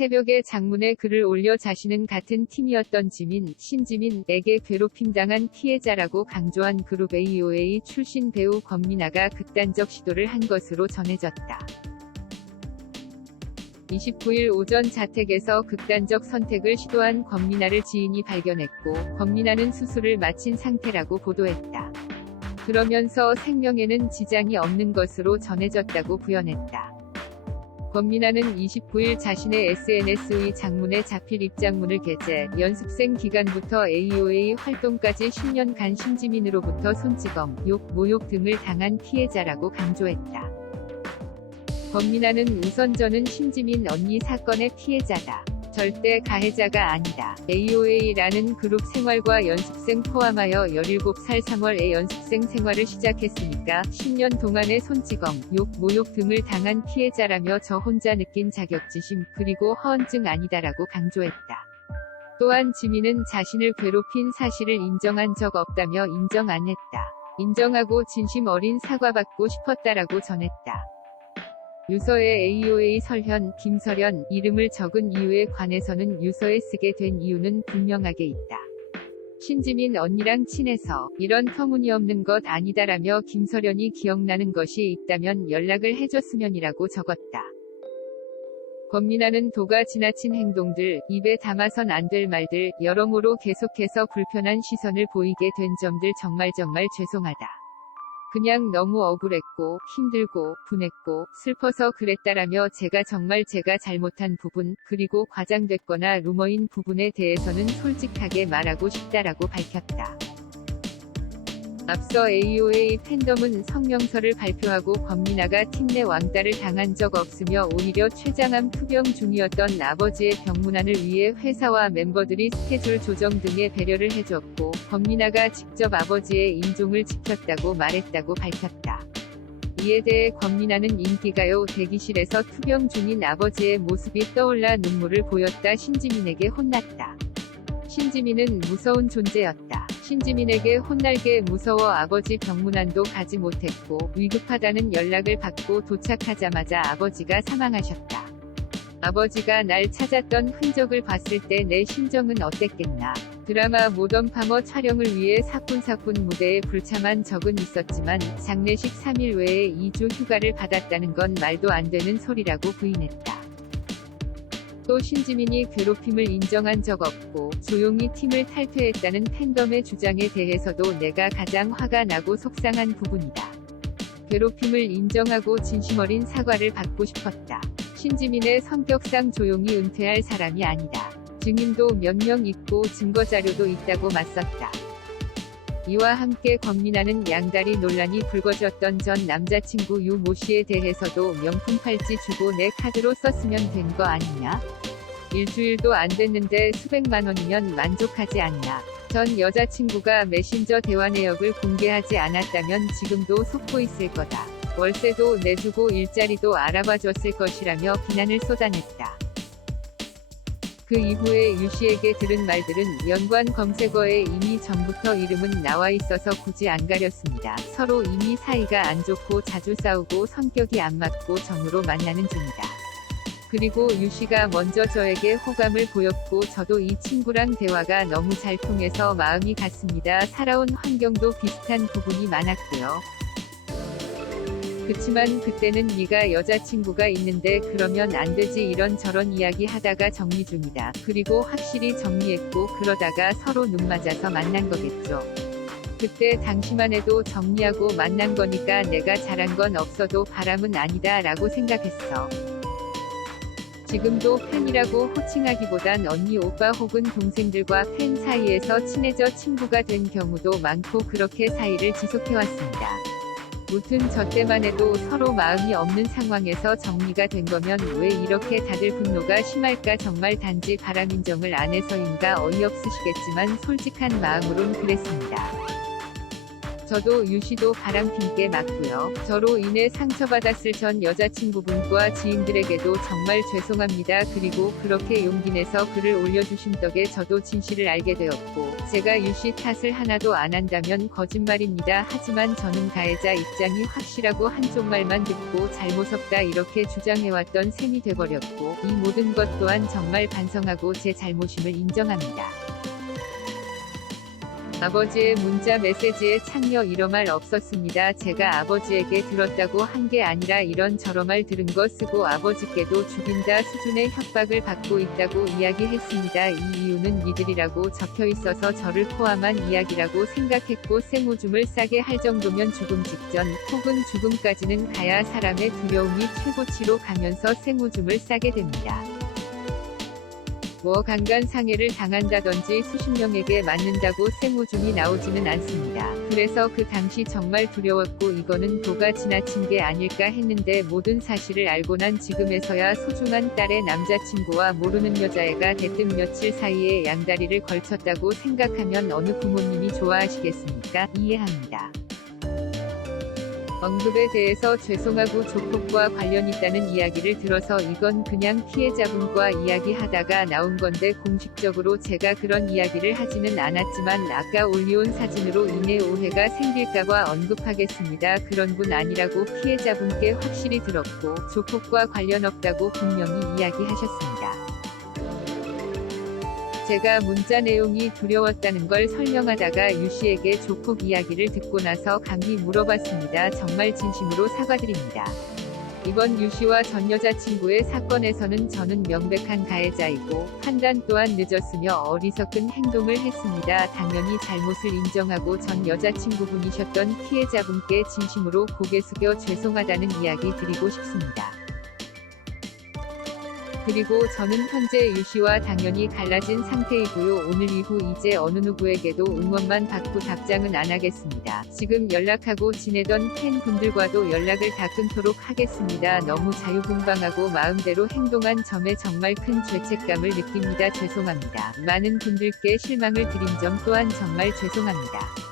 새벽에 장문에 글을 올려 자신은 같은 팀이었던 지민, 신지민에게 괴롭힘당한 피해자라고 강조한 그룹 AOA 출신 배우 권민아가 극단적 시도를 한 것으로 전해졌다. 29일 오전 자택에서 극단적 선택을 시도한 권민아를 지인이 발견했고, 권민아는 수술을 마친 상태라고 보도했다. 그러면서 생명에는 지장이 없는 것으로 전해졌다고 부연했다. 권민아는 29일 자신의 SNS의 장문에 자필 입장문을 게재, 연습생 기간부터 AOA 활동까지 10년간 신지민으로부터 손찌검, 욕, 모욕 등을 당한 피해자라고 강조했다. 권민아는 우선 저는 신지민 언니 사건의 피해자다. 절대 가해자가 아니다. AOA라는 그룹 생활과 연습생 포함하여 17살 3월에 연습생 생활을 시작했으니까 10년 동안의 손찌검, 욕, 모욕 등을 당한 피해자라며 저 혼자 느낀 자격지심 그리고 허언증 아니다라고 강조했다. 또한 지민은 자신을 괴롭힌 사실을 인정한 적 없다며 인정 안 했다. 인정하고 진심 어린 사과받고 싶었다라고 전했다. 유서에 AOA 설현, 김설현 이름을 적은 이유에 관해서는 유서에 쓰게 된 이유는 분명하게 있다. 신지민 언니랑 친해서 이런 터무니없는 것 아니다라며 김설현이 기억나는 것이 있다면 연락을 해줬으면이라고 적었다. 권민아는 도가 지나친 행동들, 입에 담아선 안 될 말들, 여러모로 계속해서 불편한 시선을 보이게 된 점들 정말 정말 죄송하다. 그냥 너무 억울했고, 힘들고, 분했고, 슬퍼서 그랬다라며 제가 정말 제가 잘못한 부분, 그리고 과장됐거나 루머인 부분에 대해서는 솔직하게 말하고 싶다라고 밝혔다. 앞서 AOA 팬덤은 성명서를 발표하고 권민아가 팀 내 왕따를 당한 적 없으며 오히려 최장암 투병 중이었던 아버지의 병문안을 위해 회사와 멤버들이 스케줄 조정 등의 배려를 해줬고, 권민아가 직접 아버지의 임종을 지켰다고 말했다고 밝혔다. 이에 대해 권민아는 인기가요 대기실에서 투병 중인 아버지의 모습이 떠올라 눈물을 보였다 신지민에게 혼났다. 신지민은 무서운 존재였다. 신지민에게 혼날게 무서워 아버지 병문안도 가지 못했고 위급하다는 연락을 받고 도착하자마자 아버지가 사망하셨다. 아버지가 날 찾았던 흔적을 봤을 때 내 심정은 어땠겠나. 드라마 모던 파머 촬영을 위해 사뿐사뿐 무대에 불참한 적은 있었지만 장례식 3일 외에 2주 휴가를 받았다는 건 말도 안 되는 소리라고 부인했다. 또 신지민이 괴롭힘을 인정한 적 없고 조용히 팀을 탈퇴했다는 팬덤의 주장에 대해서도 내가 가장 화가 나고 속상한 부분이다. 괴롭힘을 인정하고 진심 어린 사과를 받고 싶었다. 신지민의 성격상 조용히 은퇴할 사람이 아니다. 증인도 몇 명 있고 증거 자료도 있다고 맞섰다. 이와 함께 권민아는 양다리 논란이 불거졌던 전 남자친구 유 모 씨에 대해서도 명품 팔찌 주고 내 카드로 썼으면 된 거 아니냐? 일주일도 안 됐는데 수백만 원이면 만족하지 않나? 전 여자친구가 메신저 대화 내역을 공개하지 않았다면 지금도 속고 있을 거다. 월세도 내주고 일자리도 알아봐 줬을 것이라며 비난을 쏟아냈다. 그 이후에 유 씨에게 들은 말들은 연관 검색어에 이미 전부터 이름은 나와 있어서 굳이 안 가렸습니다. 서로 이미 사이가 안 좋고 자주 싸우고 성격이 안 맞고 정으로 만나는 중이다. 그리고 유 씨가 먼저 저에게 호감을 보였고 저도 이 친구랑 대화가 너무 잘 통해서 마음이 갔습니다. 살아온 환경도 비슷한 부분이 많았고요. 그치만 그때는 네가 여자친구가 있는데 그러면 안 되지 이런저런 이야기 하다가 정리 중이다. 그리고 확실히 정리했고 그러다가 서로 눈 맞아서 만난 거겠죠. 그때 당시만 해도 정리하고 만난 거니까 내가 잘한 건 없어도 바람은 아니다 라고 생각했어. 지금도 팬이라고 호칭하기보단 언니 오빠 혹은 동생들과 팬 사이에서 친해져 친구가 된 경우도 많고 그렇게 사이를 지속해왔습니다. 무튼 저 때만 해도 서로 마음이 없는 상황에서 정리가 된 거면 왜 이렇게 다들 분노가 심할까 정말 단지 바람 인정을 안 해서인가 어이없으시겠지만 솔직한 마음으론 그랬습니다. 저도 유씨도 바람핀 게 맞고요. 저로 인해 상처받았을 전 여자친구분과 지인들에게도 정말 죄송합니다. 그리고 그렇게 용기 내서 글을 올려주신 덕에 저도 진실을 알게 되었고 제가 유씨 탓을 하나도 안 한다면 거짓말입니다. 하지만 저는 가해자 입장이 확실하고 한쪽 말만 듣고 잘못 없다 이렇게 주장해왔던 셈이 돼버렸고 이 모든 것 또한 정말 반성하고 제 잘못임을 인정합니다. 아버지의 문자 메시지에 창녀 이런 말 없었습니다. 제가 아버지에게 들었다고 한 게 아니라 이런 저런 말 들은 거 쓰고 아버지께도 죽인다 수준의 협박을 받고 있다고 이야기했습니다. 이 이유는 이들이라고 적혀 있어서 저를 포함한 이야기라고 생각했고 생오줌을 싸게 할 정도면 죽음 직전 혹은 죽음까지는 가야 사람의 두려움이 최고치로 가면서 생오줌을 싸게 됩니다. 뭐 강간 상해를 당한다든지 수십 명에게 맞는다고 생오줌이 나오지는 않습니다. 그래서 그 당시 정말 두려웠고 이거는 도가 지나친 게 아닐까 했는데 모든 사실을 알고 난 지금에서야 소중한 딸의 남자친구와 모르는 여자애가 대뜸 며칠 사이에 양다리를 걸쳤다고 생각하면 어느 부모님이 좋아하시겠습니까? 이해합니다. 언급에 대해서 죄송하고 조폭과 관련 있다는 이야기를 들어서 이건 그냥 피해자분과 이야기하다가 나온 건데 공식적으로 제가 그런 이야기를 하지는 않았지만 아까 올리온 사진으로 인해 오해가 생길까봐 언급하겠습니다. 그런 분 아니라고 피해자분께 확실히 들었고 조폭과 관련 없다고 분명히 이야기하셨습니다. 제가 문자 내용이 두려웠다는 걸 설명하다가 유 씨에게 조폭 이야기를 듣고 나서 감히 물어봤습니다. 정말 진심으로 사과드립니다. 이번 유 씨와 전 여자친구의 사건에서는 저는 명백한 가해자이고 판단 또한 늦었으며 어리석은 행동을 했습니다. 당연히 잘못을 인정하고 전 여자친구분이셨던 피해자분께 진심으로 고개 숙여 죄송하다는 이야기 드리고 싶습니다. 그리고 저는 현재 유씨와 당연히 갈라진 상태이고요. 오늘 이후 이제 어느 누구에게도 응원만 받고 답장은 안 하겠습니다. 지금 연락하고 지내던 팬분들과도 연락을 다 끊도록 하겠습니다. 너무 자유분방하고 마음대로 행동한 점에 정말 큰 죄책감을 느낍니다. 죄송합니다. 많은 분들께 실망을 드린 점 또한 정말 죄송합니다.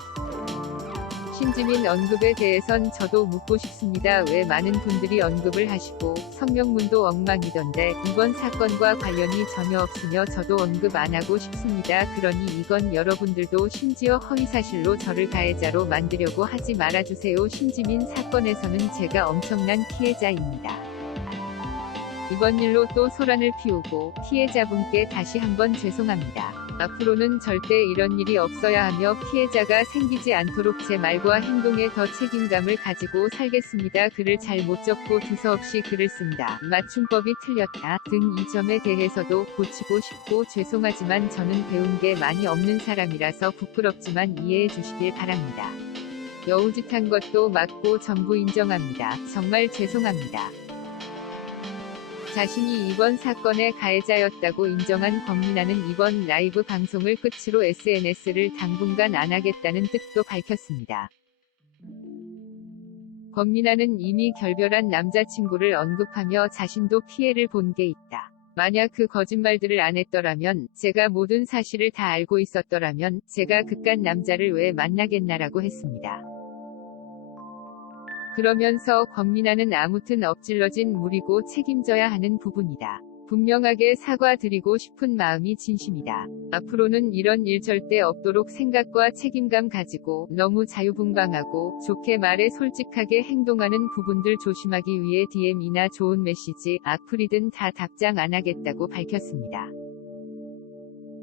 신지민 언급에 대해선 저도 묻고 싶습니다. 왜 많은 분들이 언급을 하시고 성명문도 엉망이던데 이번 사건과 관련이 전혀 없으며 저도 언급 안 하고 싶습니다. 그러니 이건 여러분들도 심지어 허위사실로 저를 가해자로 만들려고 하지 말아주세요. 신지민 사건에서는 제가 엄청난 피해자입니다. 이번 일로 또 소란을 피우고 피해자분께 다시 한번 죄송합니다. 앞으로는 절대 이런 일이 없어야 하며 피해자가 생기지 않도록 제 말과 행동에 더 책임감을 가지고 살겠습니다. 글을 잘 못 적고 두서없이 글을 쓴다. 맞춤법이 틀렸다. 등 이 점에 대해서도 고치고 싶고 죄송하지만 저는 배운 게 많이 없는 사람이라서 부끄럽지만 이해해 주시길 바랍니다. 여우짓한 것도 맞고 전부 인정합니다. 정말 죄송합니다. 자신이 이번 사건의 가해자였다고 인정한 권민아는 이번 라이브 방송을 끝으로 SNS를 당분간 안 하겠다는 뜻도 밝혔습니다. 권민아는 이미 결별한 남자친구를 언급하며 자신도 피해를 본 게 있다. 만약 그 거짓말들을 안 했더라면, 제가 모든 사실을 다 알고 있었더라면, 제가 그깟 남자를 왜 만나겠나라고 했습니다. 그러면서 권민아는 아무튼 엎질러진 물이고 책임져야 하는 부분이다. 분명하게 사과드리고 싶은 마음이 진심이다. 앞으로는 이런 일 절대 없도록 생각과 책임감 가지고 너무 자유분방하고 좋게 말해 솔직하게 행동하는 부분들 조심하기 위해 DM이나 좋은 메시지, 악플이든 다 답장 안 하겠다고 밝혔습니다.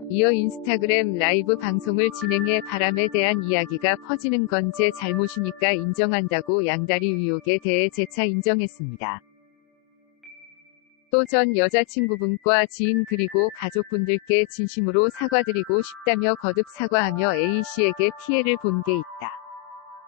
이어 인스타그램 라이브 방송을 진행해 바람에 대한 이야기가 퍼지는 건 제 잘못이니까 인정한다고 양다리 의혹에 대해 재차 인정했습니다. 또 전 여자친구분과 지인 그리고 가족분들께 진심으로 사과드리고 싶다며 거듭 사과하며 A씨에게 피해를 본 게 있다.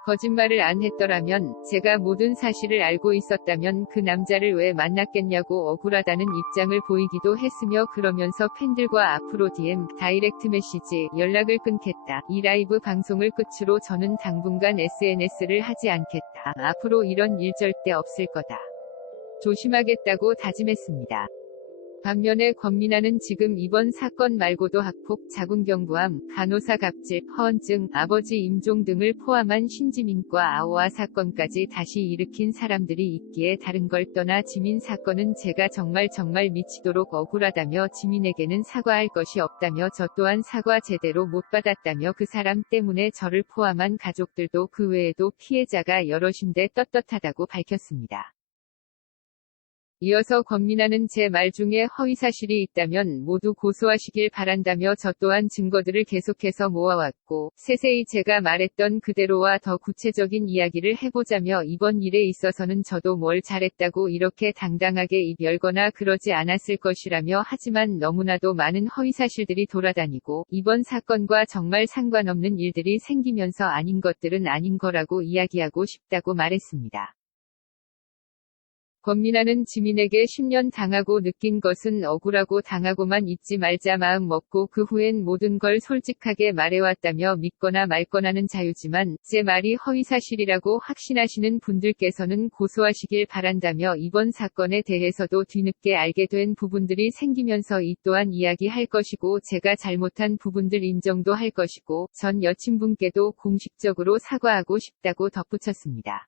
거짓말을 안 했더라면, 제가 모든 사실을 알고 있었다면 그 남자를 왜 만났겠냐고 억울하다는 입장을 보이기도 했으며 그러면서 팬들과 앞으로 DM, 다이렉트 메시지, 연락을 끊겠다. 이 라이브 방송을 끝으로 저는 당분간 SNS를 하지 않겠다. 앞으로 이런 일 절대 없을 거다. 조심하겠다고 다짐했습니다. 반면에 권민아는 지금 이번 사건 말고도 학폭, 자궁경부암, 간호사 갑질, 허언증, 아버지 임종 등을 포함한 신지민과 아오아 사건까지 다시 일으킨 사람들이 있기에 다른 걸 떠나 지민 사건은 제가 정말 정말 미치도록 억울하다며 지민에게는 사과할 것이 없다며 저 또한 사과 제대로 못 받았다며 그 사람 때문에 저를 포함한 가족들도 그 외에도 피해자가 여럿인데 떳떳하다고 밝혔습니다. 이어서 권민아는 제 말 중에 허위사실이 있다면 모두 고소하시길 바란다며 저 또한 증거들을 계속해서 모아왔고, 세세히 제가 말했던 그대로와 더 구체적인 이야기를 해보자며 이번 일에 있어서는 저도 뭘 잘했다고 이렇게 당당하게 입 열거나 그러지 않았을 것이라며 하지만 너무나도 많은 허위사실들이 돌아다니고, 이번 사건과 정말 상관없는 일들이 생기면서 아닌 것들은 아닌 거라고 이야기하고 싶다고 말했습니다. 권민아는 지민에게 10년 당하고 느낀 것은 억울하고 당하고만 있지 말자 마음 먹고 그 후엔 모든 걸 솔직하게 말해왔다며 믿거나 말거나는 자유지만 제 말이 허위사실이라고 확신하시는 분들께서는 고소하시길 바란다며 이번 사건에 대해서도 뒤늦게 알게 된 부분들이 생기면서 이 또한 이야기할 것이고 제가 잘못한 부분들 인정도 할 것이고 전 여친분께도 공식적으로 사과하고 싶다고 덧붙였습니다.